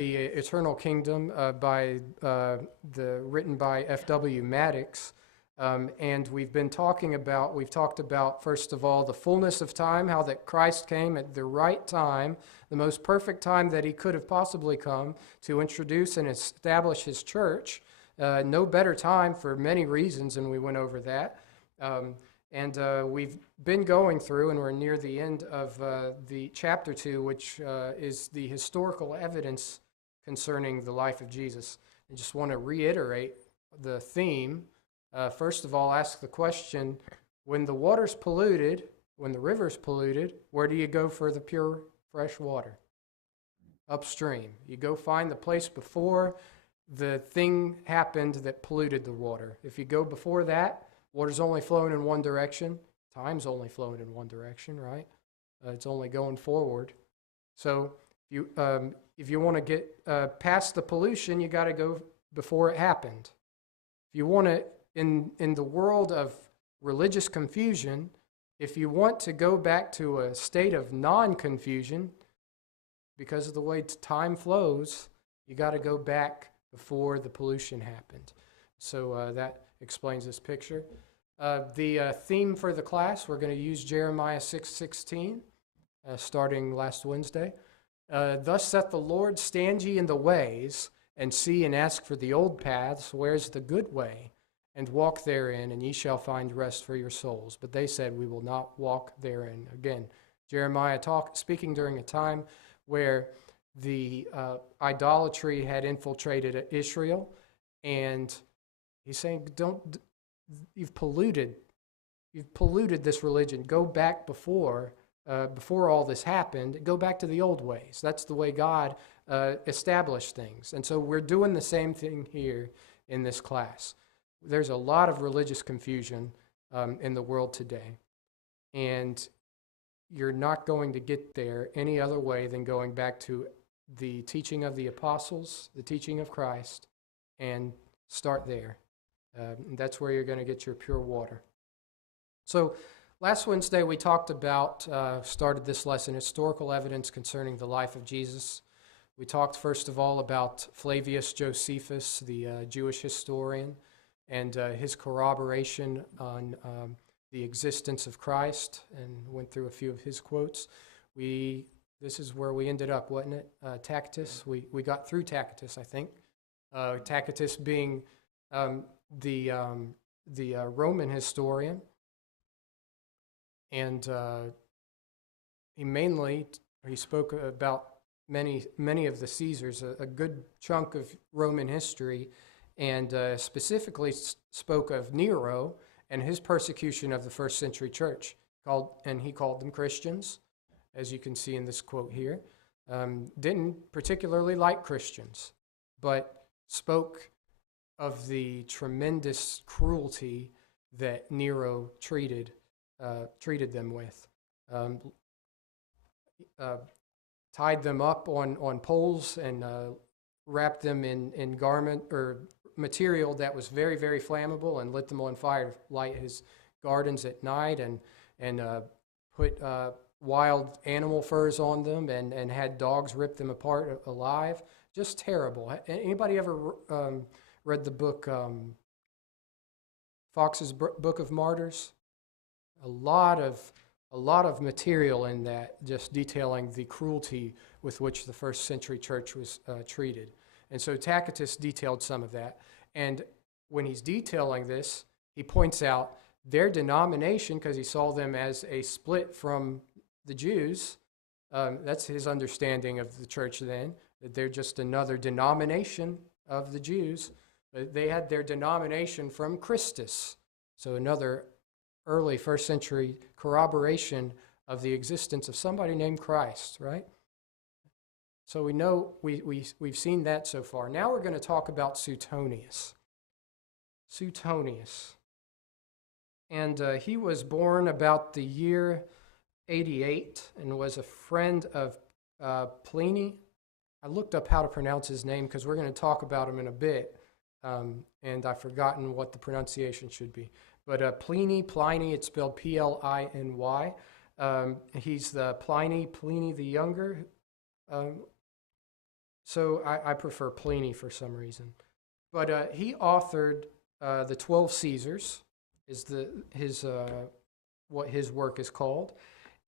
The Eternal Kingdom written by F.W. Maddox. And we've talked about, first of all, the fullness of time, how that Christ came at the right time, the most perfect time that he could have possibly come to introduce and establish his church. No better time for many reasons, and we went over that. We've been going through, and we're near the end of the chapter 2, which is the historical evidence concerning the life of Jesus. I just want to reiterate the theme. First of all, ask the question, when the water's polluted, when the river's polluted, where do you go for the pure, fresh water? Upstream. You go find the place before the thing happened that polluted the water. If you go before that, water's only flowing in one direction. Time's only flowing in one direction, right? It's only going forward. So if you want to get past the pollution, you got to go before it happened. If you want to, in the world of religious confusion, if you want to go back to a state of non-confusion, because of the way time flows, you got to go back before the pollution happened. So that explains this picture. The theme for the class, we're going to use Jeremiah 6:16, starting last Wednesday. Thus saith the Lord, stand ye in the ways, and see and ask for the old paths, where's the good way? And walk therein, and ye shall find rest for your souls. But they said, we will not walk therein. Again, Jeremiah speaking during a time where the idolatry had infiltrated Israel, and he's saying, you've polluted this religion. Go back before all this happened. Go back to the old ways. That's the way God established things. And so we're doing the same thing here in this class. There's a lot of religious confusion in the world today, and you're not going to get there any other way than going back to the teaching of the apostles, the teaching of Christ, and start there. That's where you're going to get your pure water. So last Wednesday we talked about, started this lesson, historical evidence concerning the life of Jesus. We talked first of all about Flavius Josephus, the Jewish historian, and his corroboration on the existence of Christ, and went through a few of his quotes. This is where we ended up, wasn't it? Tacitus. We got through Tacitus, I think. Tacitus being the Roman historian, and he spoke about many of the Caesars, a good chunk of Roman history, and specifically spoke of Nero and his persecution of the first century church. He called them Christians, as you can see in this quote here. Didn't particularly like Christians, but spoke of the tremendous cruelty that Nero treated them with. Tied them up on poles and wrapped them in garment or material that was very, very flammable, and lit them on fire to light his gardens at night, and put wild animal furs on them, and had dogs rip them apart alive. Just terrible. Anybody ever read the book Fox's Book of Martyrs? A lot of material in that, just detailing the cruelty with which the first century church was treated. And so Tacitus detailed some of that. And when he's detailing this, he points out their denomination, because he saw them as a split from the Jews. That's his understanding of the church then, that they're just another denomination of the Jews. But they had their denomination from Christus, so another early first century corroboration of the existence of somebody named Christ, right? So we know we've seen that so far. Now we're going to talk about Suetonius. And he was born about the year 88 and was a friend of Pliny. I looked up how to pronounce his name because we're going to talk about him in a bit, and I've forgotten what the pronunciation should be. But Pliny, it's spelled Pliny. He's the Pliny the Younger. So I prefer Pliny for some reason. But he authored the 12 Caesars, is what his work is called.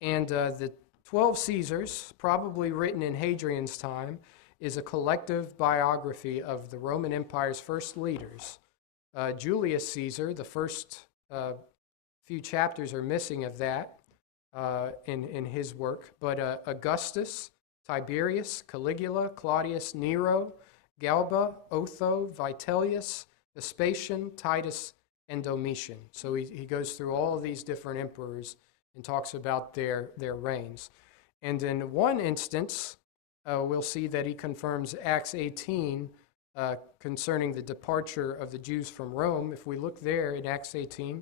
And the 12 Caesars, probably written in Hadrian's time, is a collective biography of the Roman Empire's first leaders. Julius Caesar, the first few chapters are missing of that in his work, but Augustus, Tiberius, Caligula, Claudius, Nero, Galba, Otho, Vitellius, Vespasian, Titus, and Domitian. So he goes through all of these different emperors and talks about their reigns. And in one instance, we'll see that he confirms Acts 18 concerning the departure of the Jews from Rome. If we look there in Acts 18,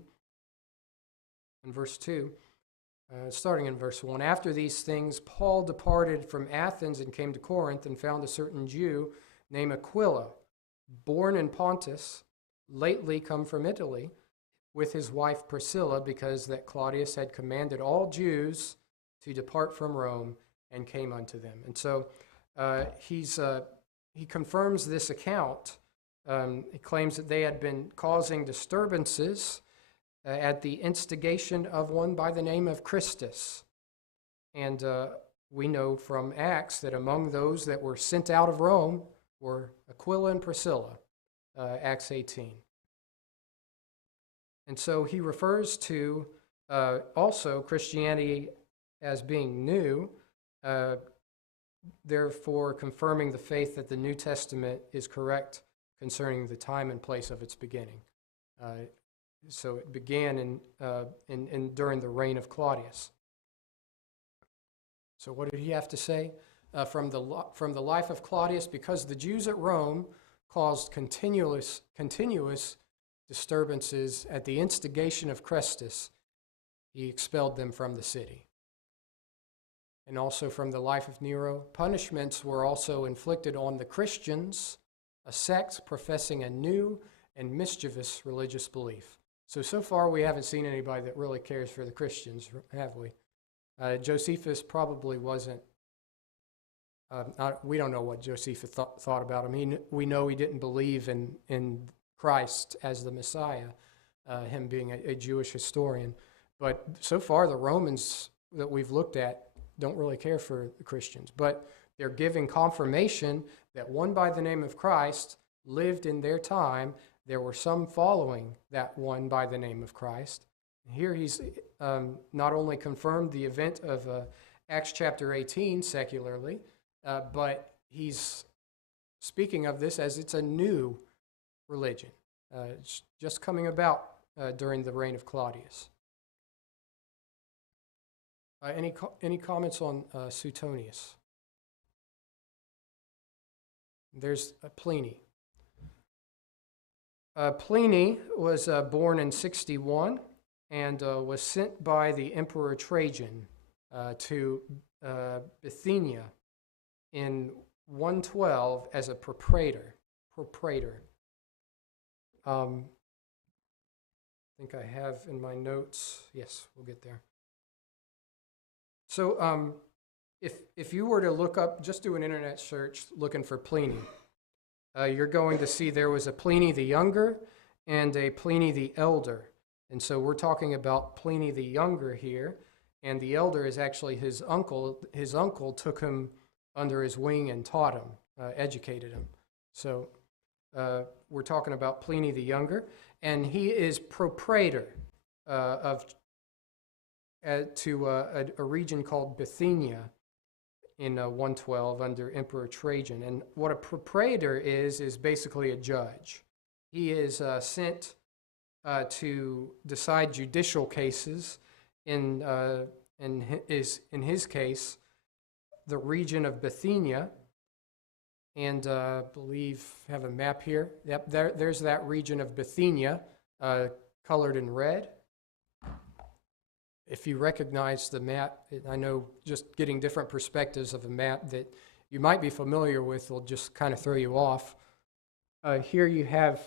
in verse 2, starting in verse 1, after these things, Paul departed from Athens and came to Corinth and found a certain Jew named Aquila, born in Pontus, lately come from Italy, with his wife Priscilla, because that Claudius had commanded all Jews to depart from Rome, and came unto them. And so he confirms this account. He claims that they had been causing disturbances at the instigation of one by the name of Christus. And we know from Acts that among those that were sent out of Rome were Aquila and Priscilla, Acts 18. And so he refers to also Christianity as being new, therefore confirming the faith that the New Testament is correct concerning the time and place of its beginning. So it began during the reign of Claudius. So what did he have to say? From the life of Claudius, because the Jews at Rome caused continuous disturbances at the instigation of Christus, he expelled them from the city. And also from the life of Nero, punishments were also inflicted on the Christians, a sect professing a new and mischievous religious belief. So far we haven't seen anybody that really cares for the Christians, have we? Josephus probably wasn't. We don't know what Josephus thought about him. We know he didn't believe in Christ as the Messiah, him being a Jewish historian. But so far the Romans that we've looked at don't really care for the Christians. But they're giving confirmation that one by the name of Christ lived in their time. There were some following that one by the name of Christ. Here he's not only confirmed the event of Acts chapter 18 secularly, but he's speaking of this as it's a new religion. It's just coming about during the reign of Claudius. Any comments on Suetonius? There's Pliny. Pliny was born in 61 and was sent by the Emperor Trajan to Bithynia in 112 as a propraetor. I think I have in my notes. Yes, we'll get there. So if you were to look up, just do an internet search looking for Pliny, you're going to see there was a Pliny the Younger and a Pliny the Elder. And so we're talking about Pliny the Younger here, and the Elder is actually his uncle. His uncle took him under his wing and taught him, educated him. So we're talking about Pliny the Younger, and he is propraetor to a region called Bithynia in 112 under Emperor Trajan. And what a propraetor is basically a judge. He is sent to decide judicial cases in his case, the region of Bithynia, and I believe have a map here. Yep, there's that region of Bithynia, colored in red. If you recognize the map, I know just getting different perspectives of a map that you might be familiar with will just kind of throw you off. Here you have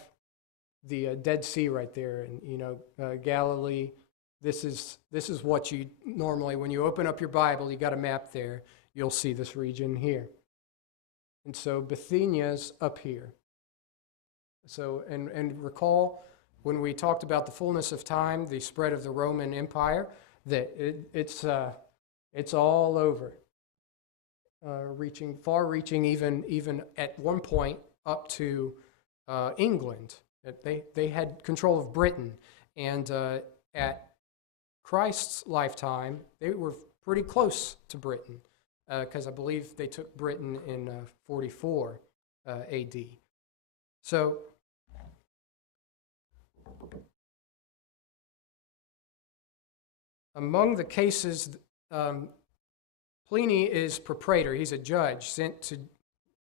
the Dead Sea right there, and Galilee. This is what you normally, when you open up your Bible, you got a map there. You'll see this region here. And so Bithynia's up here. So, and recall when we talked about the fullness of time, the spread of the Roman Empire, that it's all over, far-reaching, even at one point up to England. They had control of Britain, and at Christ's lifetime, they were pretty close to Britain, because I believe they took Britain in 44 AD. So among the cases, Pliny is propraetor. He's a judge sent to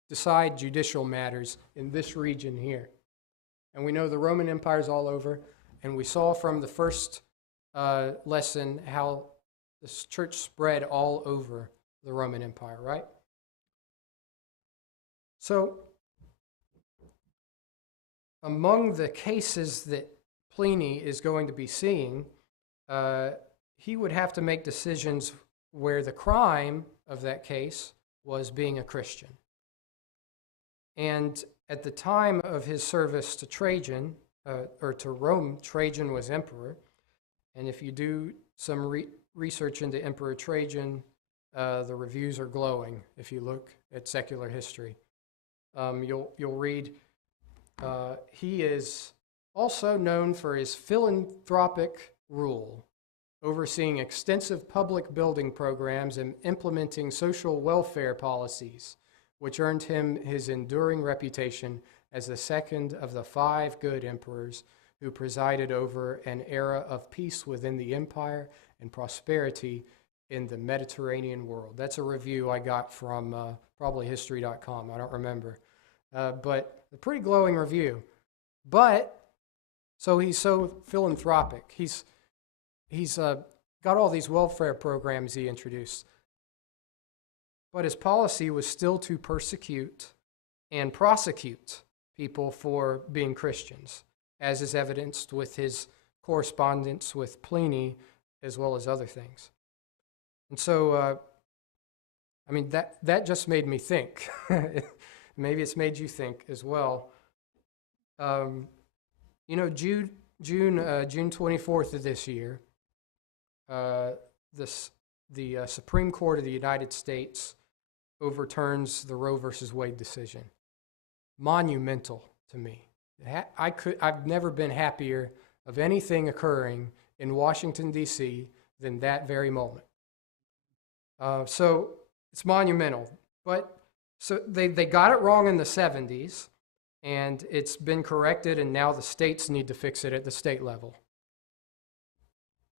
decide judicial matters in this region here. And we know the Roman Empire is all over, and we saw from the first lesson how the church spread all over the Roman Empire, right? So among the cases that Pliny is going to be seeing, he would have to make decisions where the crime of that case was being a Christian. And at the time of his service to Trajan, or to Rome, Trajan was emperor. And if you do some research into Emperor Trajan, the reviews are glowing. If you look at secular history, you'll read he is also known for his philanthropic rule, overseeing extensive public building programs and implementing social welfare policies, which earned him his enduring reputation as the second of the 5 good emperors who presided over an era of peace within the empire and prosperity in the Mediterranean world. That's a review I got from probably history.com. I don't remember. But a pretty glowing review. But, so he's so philanthropic. He's got all these welfare programs he introduced. But his policy was still to persecute and prosecute people for being Christians, as is evidenced with his correspondence with Pliny, as well as other things. And so, I mean, that just made me think. Maybe it's made you think as well. You know, June 24th of this year, the Supreme Court of the United States overturns the Roe versus Wade decision. Monumental to me. I've never been happier of anything occurring in Washington, D.C. than that very moment. So it's monumental. But so they got it wrong in the 70s, and it's been corrected, and now the states need to fix it at the state level.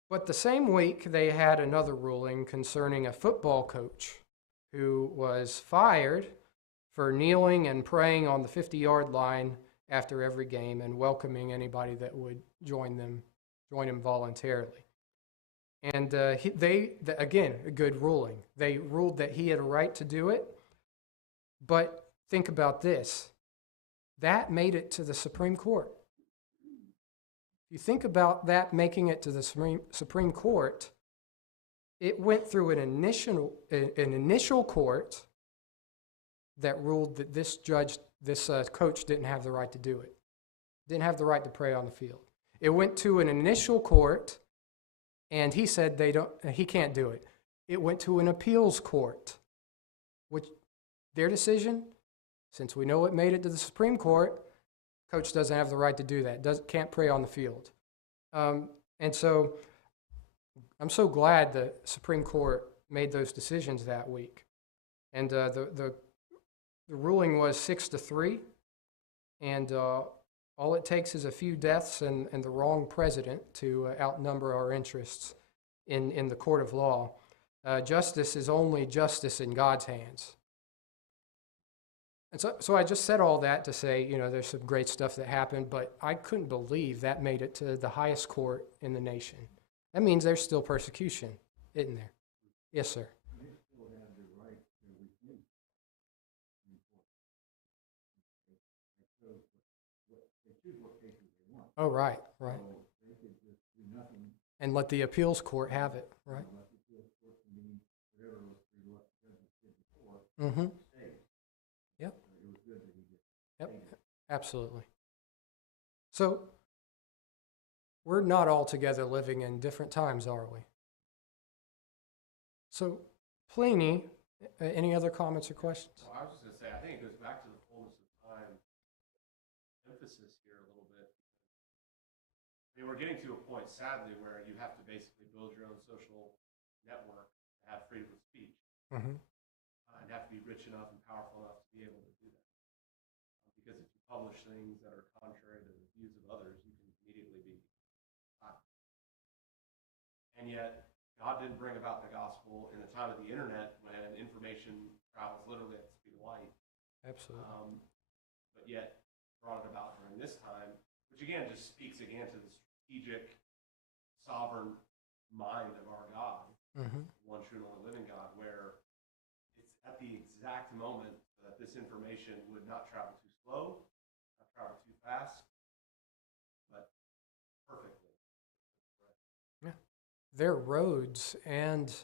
But the same week, they had another ruling concerning a football coach who was fired for kneeling and praying on the 50-yard line after every game and welcoming anybody that would join him voluntarily. And again, a good ruling. They ruled that he had a right to do it. But think about this. That made it to the Supreme Court. You think about that making it to the Supreme Court, it went through an initial court that ruled that this coach didn't have the right to do it, didn't have the right to pray on the field. It went to an initial court, and he said he can't do it. It went to an appeals court, which their decision, since we know it made it to the Supreme Court, coach doesn't have the right to do that. Can't pray on the field. And so I'm so glad the Supreme Court made those decisions that week. And the ruling was 6-3, and all it takes is a few deaths and the wrong president to outnumber our interests in the court of law. Justice is only justice in God's hands. And so I just said all that to say, you know, there's some great stuff that happened, but I couldn't believe that made it to the highest court in the nation. That means there's still persecution, isn't there? Yes, sir. They still have the right to refuse. They choose what cases they want. Oh, right. So they could just do nothing. And let the appeals court have it, right? Let the appeals court mean whatever was pre-judged before. Mm-hmm. Yep, absolutely. So, we're not all together living in different times, are we? So, Pliny, any other comments or questions? Well, I was just going to say, I think it goes back to the fullness of time emphasis here a little bit. I mean, we're getting to a point, sadly, where you have to basically build your own social network to have freedom of speech, Mm-hmm. and have to be rich enough and powerful enough to be able to do that. Because if you publish things that are contrary to the views of others, you can immediately be caught. And yet, God didn't bring about the gospel in the time of the internet when information travels literally at the speed of light. Absolutely. But yet brought it about during this time, which again just speaks again to the strategic, sovereign mind of our God, Mm-hmm. one true and only living God, where it's at the exact moment that this information would not travel too slow, not travel too fast, but perfectly. Yeah. Their roads, and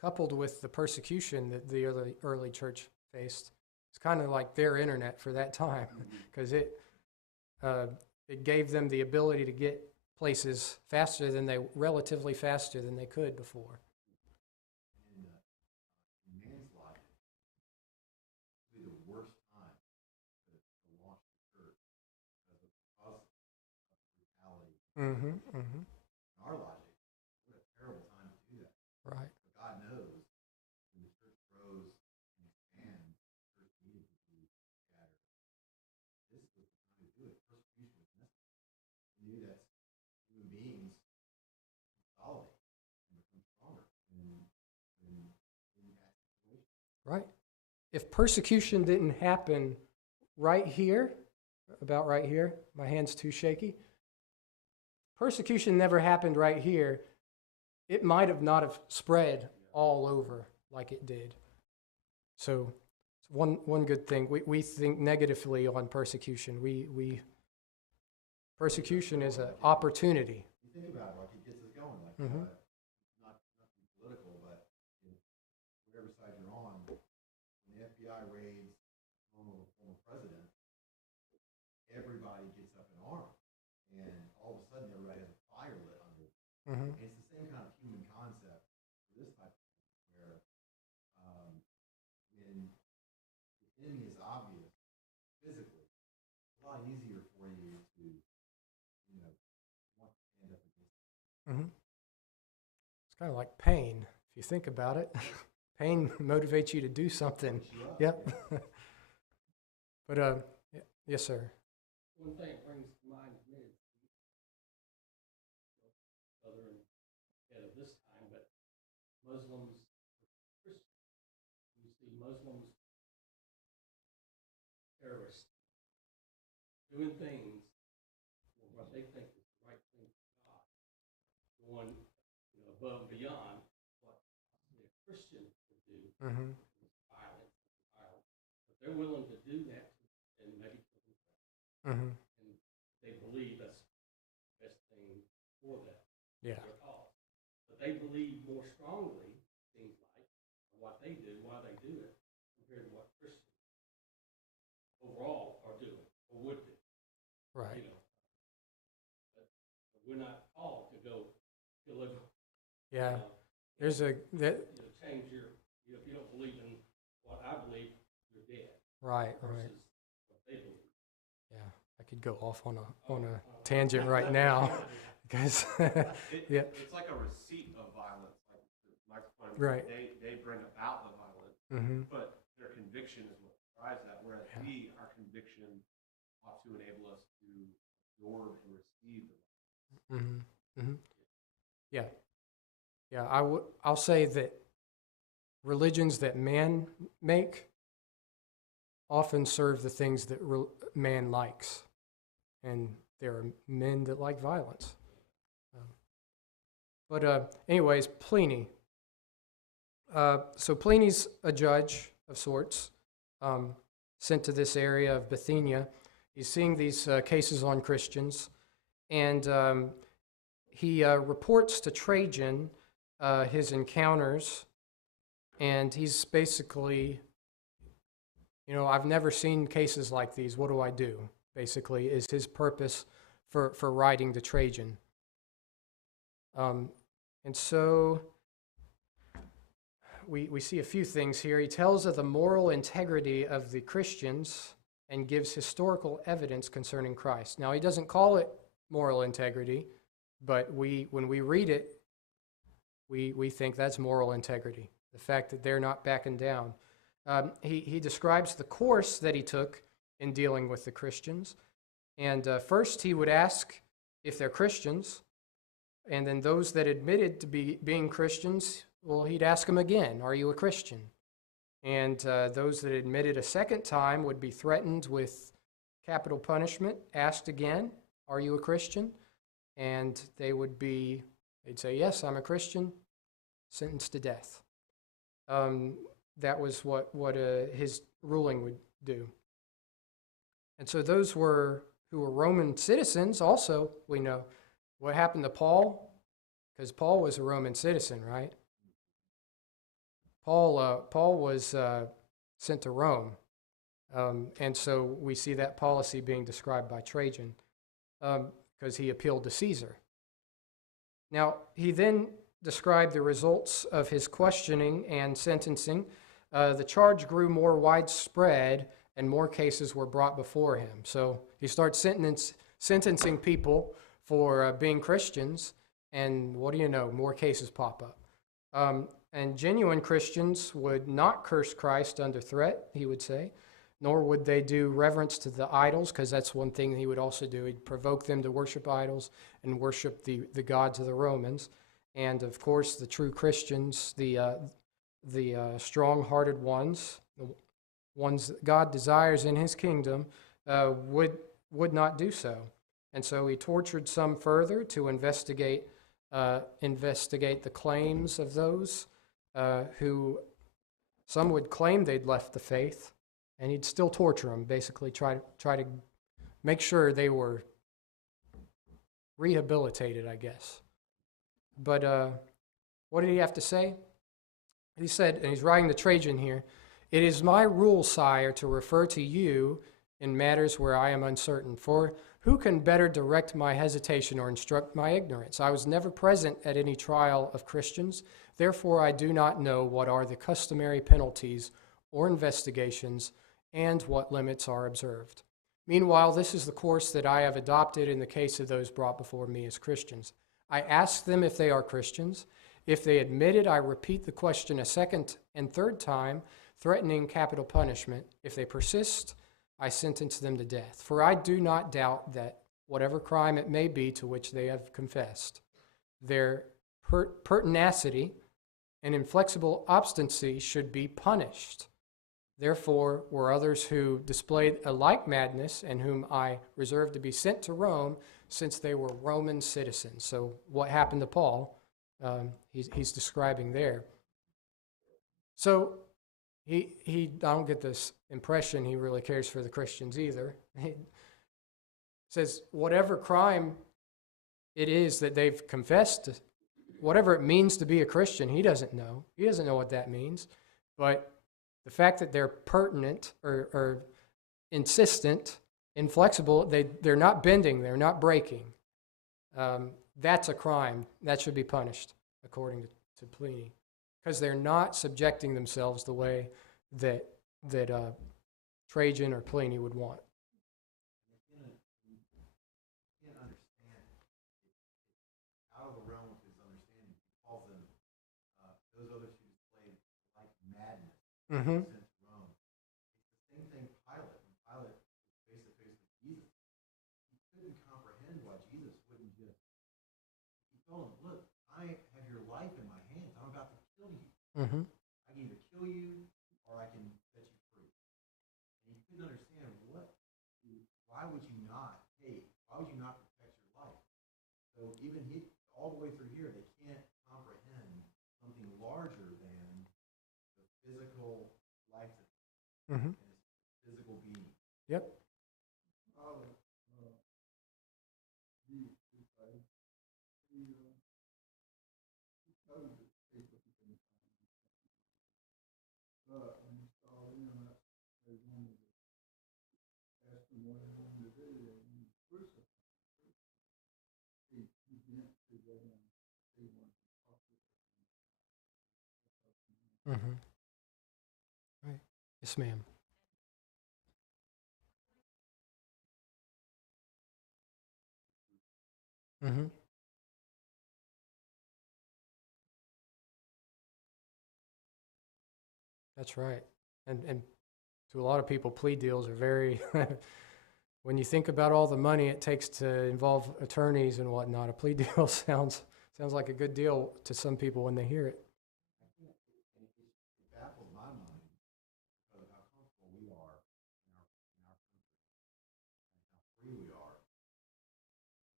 coupled with the persecution that the early church faced, it's kind of like their internet for that time, because it gave them the ability to get places relatively faster than they could before. And in man's logic, it would be the worst time to launch the church because of brutality. Mm-hmm. Mm-hmm. In our logic, what a terrible time to do that. Right. But God knows when the church grows and expands, the church needed to be scattered. This was the time to do it. Persecution was necessary. He knew that human beings consolidate and become stronger in that situation. Right. If persecution didn't happen right here, about right here, my hand's too shaky. Persecution never happened right here. It might have not have spread all over like it did. So, one good thing, we think negatively on persecution. Persecution is an opportunity. You think about it, like it gets us going, like Mm-hmm. not to be political, but whatever side you're on, when the FBI raids former president, everybody gets up in arms, and all of a sudden everybody has a fire lit under them. Mm-hmm. And it's the same kind of human concept for this type of thing, where when the enemy is obvious physically, it's a lot easier for you to, want to stand up against it. Mm-hmm. It's kind of like pain, if you think about it. Pain motivates you to do something. Yep. But, yes, sir. One thing that brings to mind to me is other ahead of this time, but Muslims, Christians, you see Muslims, terrorists, doing things for what they think is the right thing for God, going above and beyond what a Christian would do, Mm-hmm. violent, but they're willing to do that and maybe for themselves. Mm-hmm. And they believe that's the best thing for them, Yeah. their cause. But they believe more strongly, seems like, in what they do, why they do it, compared to what Christians overall are doing or would do. Right. But we're not called to go kill everyone. Yeah. There's Change your. If you don't believe in what I believe, you're dead. right. Versus what they believe. Yeah, I could go off on a tangent right now, because yeah, It's like a receipt of violence. Like Mike's point, right. They bring about the violence, Mm-hmm. but their conviction is what drives that. Whereas our conviction ought to enable us to absorb and receive the violence. Mm-hmm. Mm-hmm. Yeah, yeah. I'll say that religions that man make often serve the things that man likes, and there are men that like violence. But anyways, Pliny. So Pliny's a judge of sorts, sent to this area of Bithynia. He's seeing these cases on Christians, and he reports to Trajan his encounters, and he's basically I've never seen cases like these. What do I do? Basically, is his purpose for writing to Trajan. And so we see a few things here. He tells of the moral integrity of the Christians and gives historical evidence concerning Christ. Now, he doesn't call it moral integrity, but when we read it, we think that's moral integrity, the fact that they're not backing down. He describes the course that he took in dealing with the Christians. And first, he would ask if they're Christians, and then those that admitted to being Christians, well, he'd ask them again, are you a Christian? And those that admitted a second time would be threatened with capital punishment, asked again, are you a Christian? And they'd say, yes, I'm a Christian, sentenced to death. That was what his ruling would do. And so those who were Roman citizens also, we know. What happened to Paul? Because Paul was a Roman citizen, right? Paul was sent to Rome. And so we see that policy being described by Trajan because he appealed to Caesar. Now, he then described the results of his questioning and sentencing. The charge grew more widespread and more cases were brought before him. So he starts sentencing people for being Christians, and what do you know? More cases pop up. And genuine Christians would not curse Christ under threat, he would say, nor would they do reverence to the idols, because that's one thing he would also do. He'd provoke them to worship idols and worship the gods of the Romans. And, of course, the true Christians, the strong-hearted ones, the ones that God desires in his kingdom, would not do so. And so he tortured some further to investigate the claims of those who some would claim they'd left the faith, and he'd still torture them, basically try to make sure they were rehabilitated, I guess. But what did he have to say? He said, and he's writing to Trajan here, "It is my rule, sire, to refer to you in matters where I am uncertain. For who can better direct my hesitation or instruct my ignorance? I was never present at any trial of Christians. Therefore, I do not know what are the customary penalties or investigations and what limits are observed. Meanwhile, this is the course that I have adopted in the case of those brought before me as Christians. I ask them if they are Christians. If they admit it, I repeat the question a second and third time, threatening capital punishment. If they persist, I sentence them to death. For I do not doubt that whatever crime it may be to which they have confessed, their pertinacity and inflexible obstinacy should be punished. Therefore, were others who displayed a like madness and whom I reserved to be sent to Rome, since they were Roman citizens." So what happened to Paul, he's describing there. So I don't get this impression he really cares for the Christians either. He says whatever crime it is that they've confessed, whatever it means to be a Christian, he doesn't know. He doesn't know what that means. But the fact that they're pertinent or insistent, inflexible, they're not bending, they're not breaking. That's a crime. That should be punished, according to Pliny, because they're not subjecting themselves the way that Trajan or Pliny would want. You can't understand. It's out of the realm of his understanding. He calls them those others who displayed like madness. Mm-hmm. Sent to Rome. It's the same thing Pilate. When Pilate was face to face with Jesus, he couldn't comprehend why Jesus wouldn't just. He told him, "Look, I have your life in my hands. I'm about to kill you. Mm-hmm. I can either kill you or I can set you free." And he couldn't understand why would you not why would you not protect your life? So even all the way through here, they can't comprehend something larger than the physical life Mm-hmm. and its physical being. Yep. Mm-hmm. Right. Yes, ma'am. Mm-hmm. That's right. And to a lot of people, plea deals are very. When you think about all the money it takes to involve attorneys and whatnot, a plea deal sounds like a good deal to some people when they hear it. It baffles my mind because of how comfortable we are in our country and how free we are.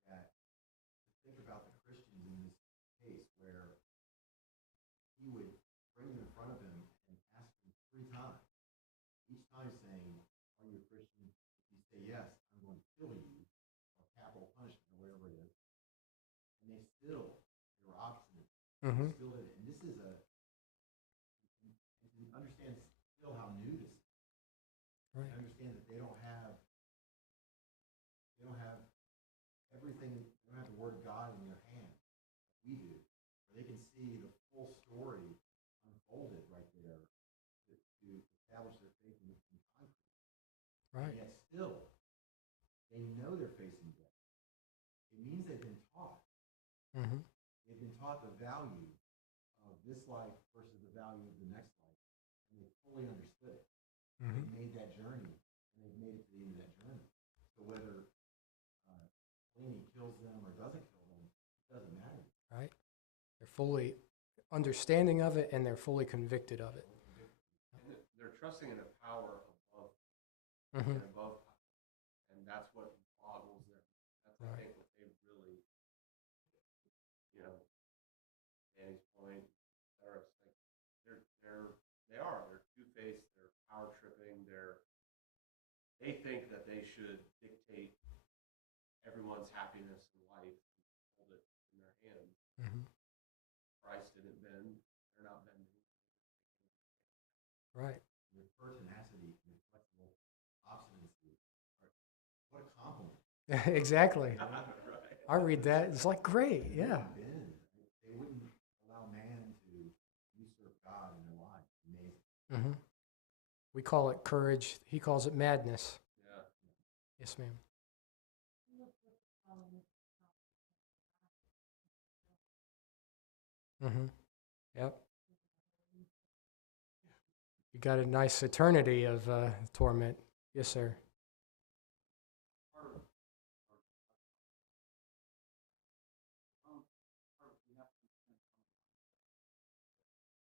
That to think about the Christians in this case where he would bring them in front of him and ask them 3 times, each time saying, "Are you a Christian?" If you say yes, I'm going to kill you, or capital punishment, or whatever it is. And they were obstinate. Mm-hmm. Still did it. And this is and to understand still how new this is. Right. I understand that they don't have everything, they don't have the word of God in their hand like we do. Where they can see the full story unfolded right there to establish their faith in concrete. Right. And yet still, they know they're facing death. It means they've been taught. Mm-hmm. They've been taught the value of this life versus the value of the next life. And they fully understood it. Mm-hmm. They've made that journey, and they've made it to the end of that journey. So whether Blaney kills them or doesn't kill them, it doesn't matter. Right. They're fully understanding of it and they're fully convicted of it. And they're trusting in a power above Mm-hmm. and above, and that's what boggles them. That's I Right. think what they've really, you know, Danny's point, et cetera. It's like they're two-faced, they're power tripping, they think that they should dictate everyone's happiness in life and hold it in their hands. Mm-hmm. Christ didn't bend, they're not bending. Right. Their pertinacity and inflexible obstinacy. What a compliment. Exactly. Right. I read that. It's like, great. They Yeah. wouldn't bend. They wouldn't allow man to usurp God in their lives. Amazing. Mm-hmm. We call it courage. He calls it madness. Yeah. Yes, ma'am. Mm-hmm. Yep. You got a nice eternity of torment. Yes, sir. Part of part of we have to understand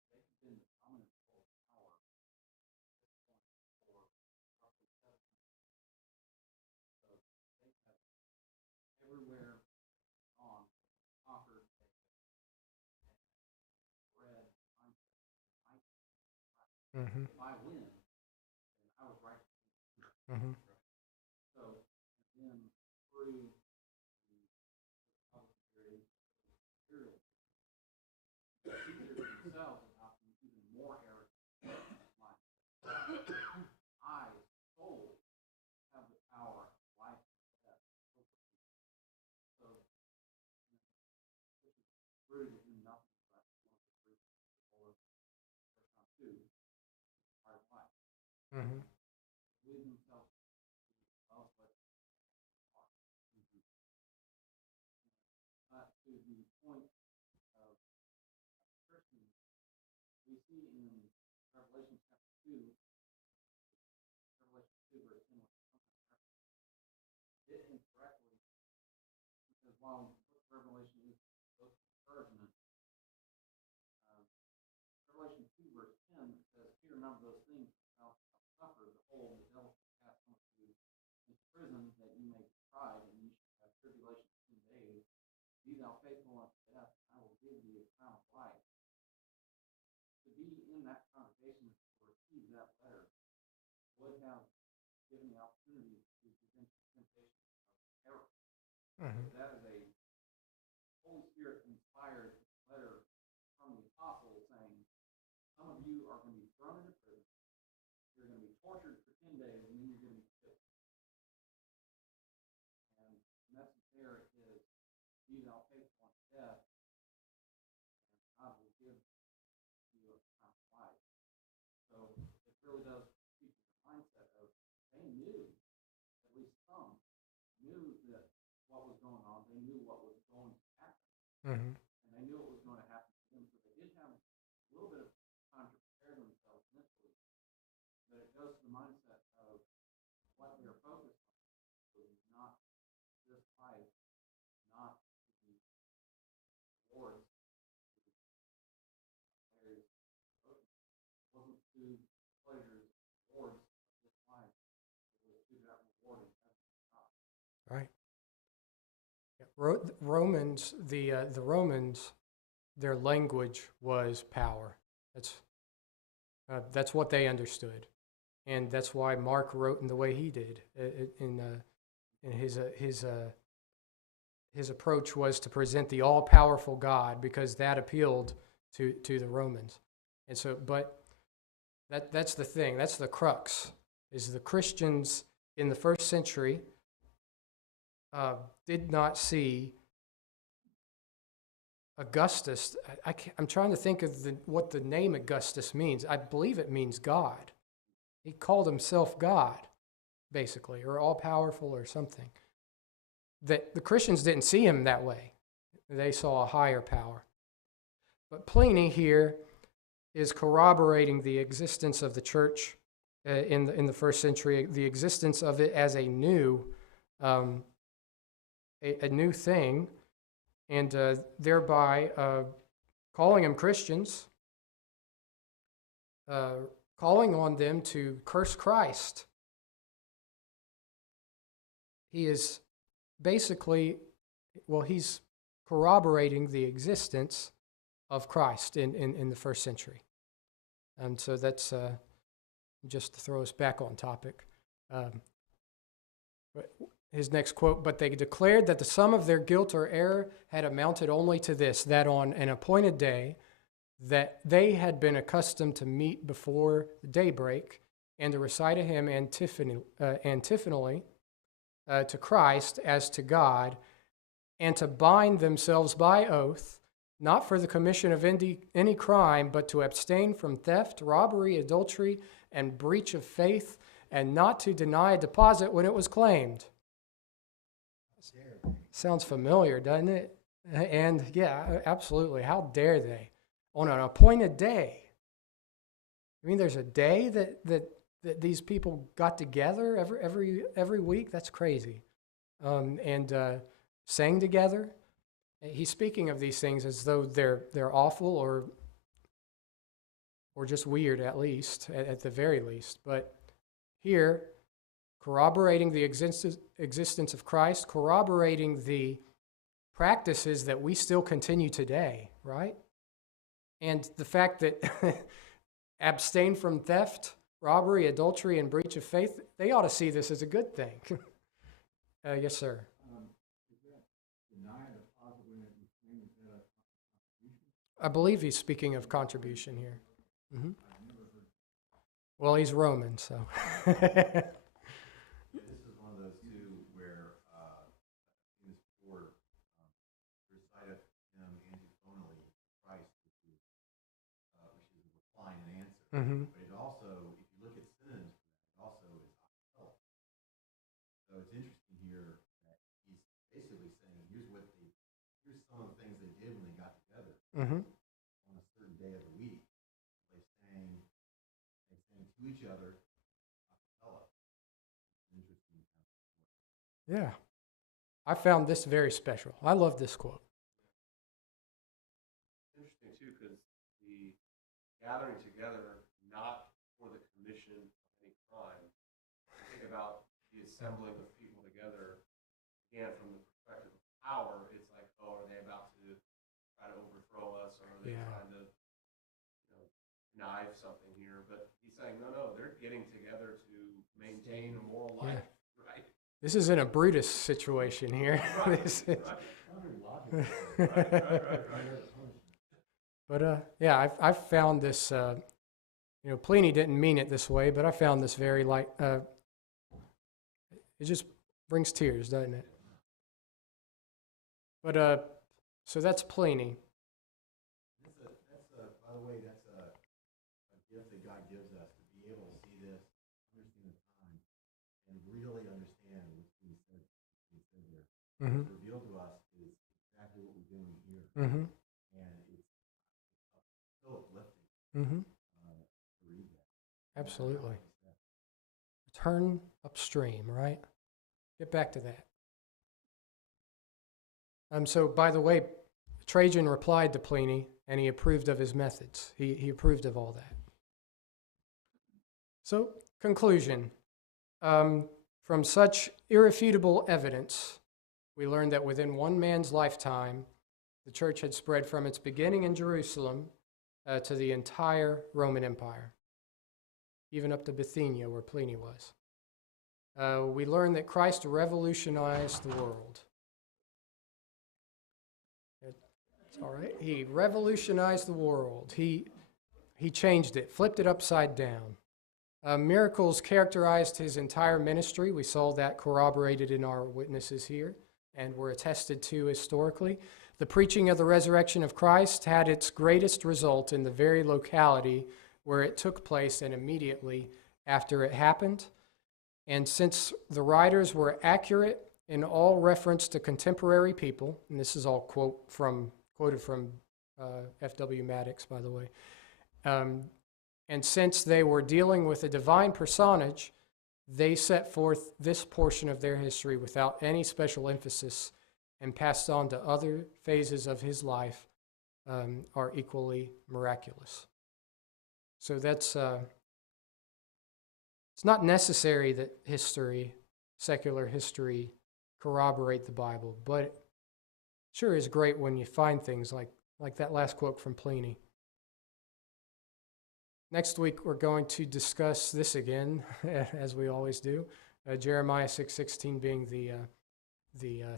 they have been the dominant pole of power at this point for roughly 700 years. So they have everywhere gone, conquered, bred mindset. Mm-hmm. If I win, then I was right. Mm-hmm. So then through the public period, imperial, Caesar themselves adopting even more arrogant mindset. I, soul, have the power of life and death over people. So, which is rooted in nothing but one of the fruits or first time two, part of life. Mm-hmm. Believe themselves to be above what are. But to the point of Christians, we see in Revelation chapter 2, Revelation 2 verse 10, which it incorrectly, because while Revelation is book of encouragement, Revelation 2 verse 10 says, "Fear none of those things that thou shalt suffer. Behold, the devil shall cast some of you into prison, that ye may be tried, and ye shall have tribulation 10 days. Be thou faithful unto death, and I will give thee a crown of life." To be in that congregation to receive that letter would have given the opportunity to present the temptation of error. Mm-hmm. That is a Holy Spirit inspired letter from the apostle saying, some of you are going to be thrown into prison, you're going to be tortured for 10 days, and then you're going to be killed. be thou faithful unto death, and I will give you eternal life. So it really does speak to the mindset of they knew, at least some, knew that what was going on. They knew what was going to happen. Mm-hmm. And they knew it was going to happen to them. So they did have a little bit of time to prepare themselves mentally. But it goes to the mindset of what they're focused on. So it's not just life, not the rewards, the various motives. It wasn't to pleasures, rewards of this life. It was to that reward in heaven. Right. Yeah. The Romans, their language was power. That's what they understood, and that's why Mark wrote in the way he did. In his approach was to present the all-powerful God, because that appealed to the Romans, and so. But that's the thing. That's the crux. Is the Christians in the first century did not see Augustus. I'm trying to think of what the name Augustus means. I believe it means God. He called himself God, basically, or all-powerful or something. That the Christians didn't see him that way. They saw a higher power. But Pliny here is corroborating the existence of the church in the first century, the existence of it as a new thing, and thereby calling them Christians, calling on them to curse Christ. He is basically, he's corroborating the existence of Christ in the first century. And so that's just to throw us back on topic. But his next quote, but they declared that the sum of their guilt or error had amounted only to this, that on an appointed day that they had been accustomed to meet before daybreak and to recite a hymn antiphonally to Christ as to God, and to bind themselves by oath, not for the commission of any crime, but to abstain from theft, robbery, adultery, and breach of faith, and not to deny a deposit when it was claimed. Sounds familiar, doesn't it? And yeah, absolutely. How dare they? On an appointed day. I mean, there's a day that these people got together every week. That's crazy. And sang together. He's speaking of these things as though they're awful or just weird, at least, at the very least. But here, corroborating the existence of Christ, corroborating the practices that we still continue today, right? And the fact that abstain from theft, robbery, adultery, and breach of faith, they ought to see this as a good thing. Yes, sir. I believe he's speaking of contribution here. Mm-hmm. Well, he's Roman, so. This is one of those two where in this board reciteth him antiphonally Christ, which is a reply and an answer. Mm-hmm. But it also, if you look at synonyms for that, it also is acapella. So it's interesting here that he's basically saying, here's some of the things they did when they got together Mm-hmm. on a certain day of the week. They sang to each other acapella. Interesting. Yeah. I found this very special. I love this quote. Interesting too, because the gathering together not for the commission of any crime. Think about the assembling of people together. Again, from the perspective of power, it's like, oh, are they about to try to overthrow us, or are they trying to, knife something here? But he's saying, no, they're getting together to maintain a moral life, right? This isn't a Brutus situation here. Right. This is, Right. but yeah, I've found this. Pliny didn't mean it this way, but I found this very it just brings tears, doesn't it? But so that's Pliny. By the way, that's a gift that God gives us to be able to see this, understand the time, and really understand what's being said there. Mm-hmm. What's revealed to us is exactly what we're doing here, Mm-hmm. and it's so uplifting Mm-hmm. to read that. Absolutely. Turn upstream, right? Get back to that. So, by the way, Trajan replied to Pliny, and he approved of his methods. He approved of all that. So, conclusion. From such irrefutable evidence, we learn that within one man's lifetime, the church had spread from its beginning in Jerusalem to the entire Roman Empire, even up to Bithynia, where Pliny was. We learn that Christ revolutionized the world. It's all right. He revolutionized the world. He changed it, flipped it upside down. Miracles characterized his entire ministry. We saw that corroborated in our witnesses here and were attested to historically. The preaching of the resurrection of Christ had its greatest result in the very locality where it took place and immediately after it happened. And since the writers were accurate in all reference to contemporary people, and this is all quoted from F.W. Maddox, by the way, and since they were dealing with a divine personage, they set forth this portion of their history without any special emphasis and passed on to other phases of his life are equally miraculous. So that's it's not necessary that secular history, corroborate the Bible, but it sure is great when you find things like that last quote from Pliny. Next week, we're going to discuss this again, as we always do, Jeremiah 6:16 being the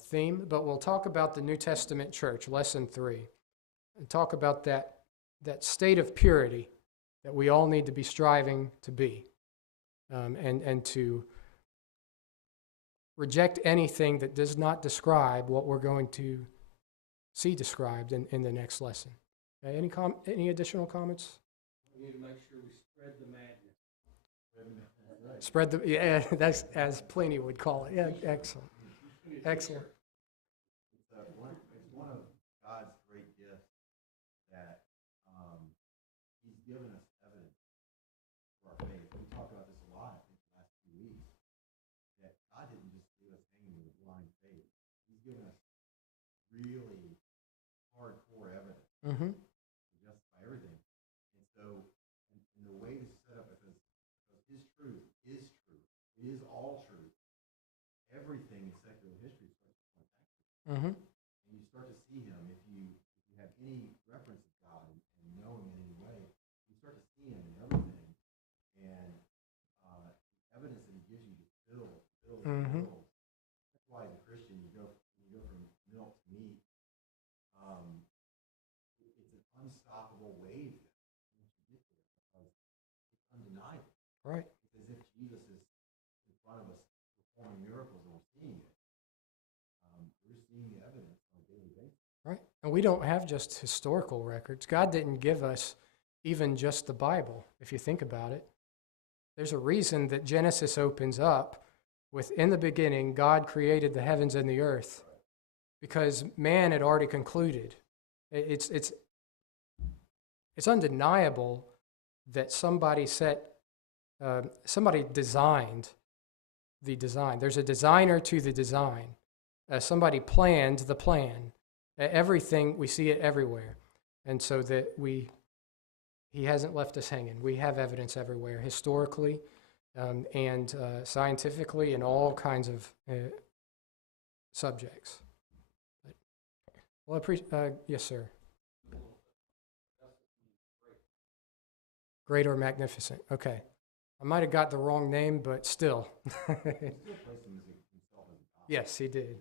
theme, but we'll talk about the New Testament church, lesson 3, and talk about that state of purity that we all need to be striving to be, and to reject anything that does not describe what we're going to see described in the next lesson. Any additional comments? We need to make sure we spread the madness. That's as Pliny would call it. Yeah, excellent. Excellent. It's one of God's great gifts that He's given us evidence for our faith. We talked about this a lot in the last few weeks, that God didn't just leave us hanging with blind faith. He's given us really hardcore evidence to justify everything. And so, in the way this is set up, because His truth is true, it is all truth. Everything in secular history starts to point back to it. And you start to see Him, if you have any reference to God and know Him in any way, you start to see Him in everything. And the evidence that He gives you just builds. That's why as a Christian, you go from milk to meat. It's an unstoppable wave once you get to it, because it's undeniable. Right. It's as if Jesus is in front of us performing miracles and we're seeing it. We're seeing the evidence on a daily basis. Right. And we don't have just historical records. God didn't give us even just the Bible, if you think about it. There's a reason that Genesis opens up with, in the beginning, God created the heavens and the earth, because man had already concluded. It's undeniable that somebody designed the design. There's a designer to the design. Somebody planned the plan. Everything, we see it everywhere. And so that He hasn't left us hanging. We have evidence everywhere, historically and scientifically, and all kinds of subjects. Well, I appreciate, yes, sir. Great or magnificent. Okay. I might have got the wrong name, but still. He still placed himself as a God. Yes, he did.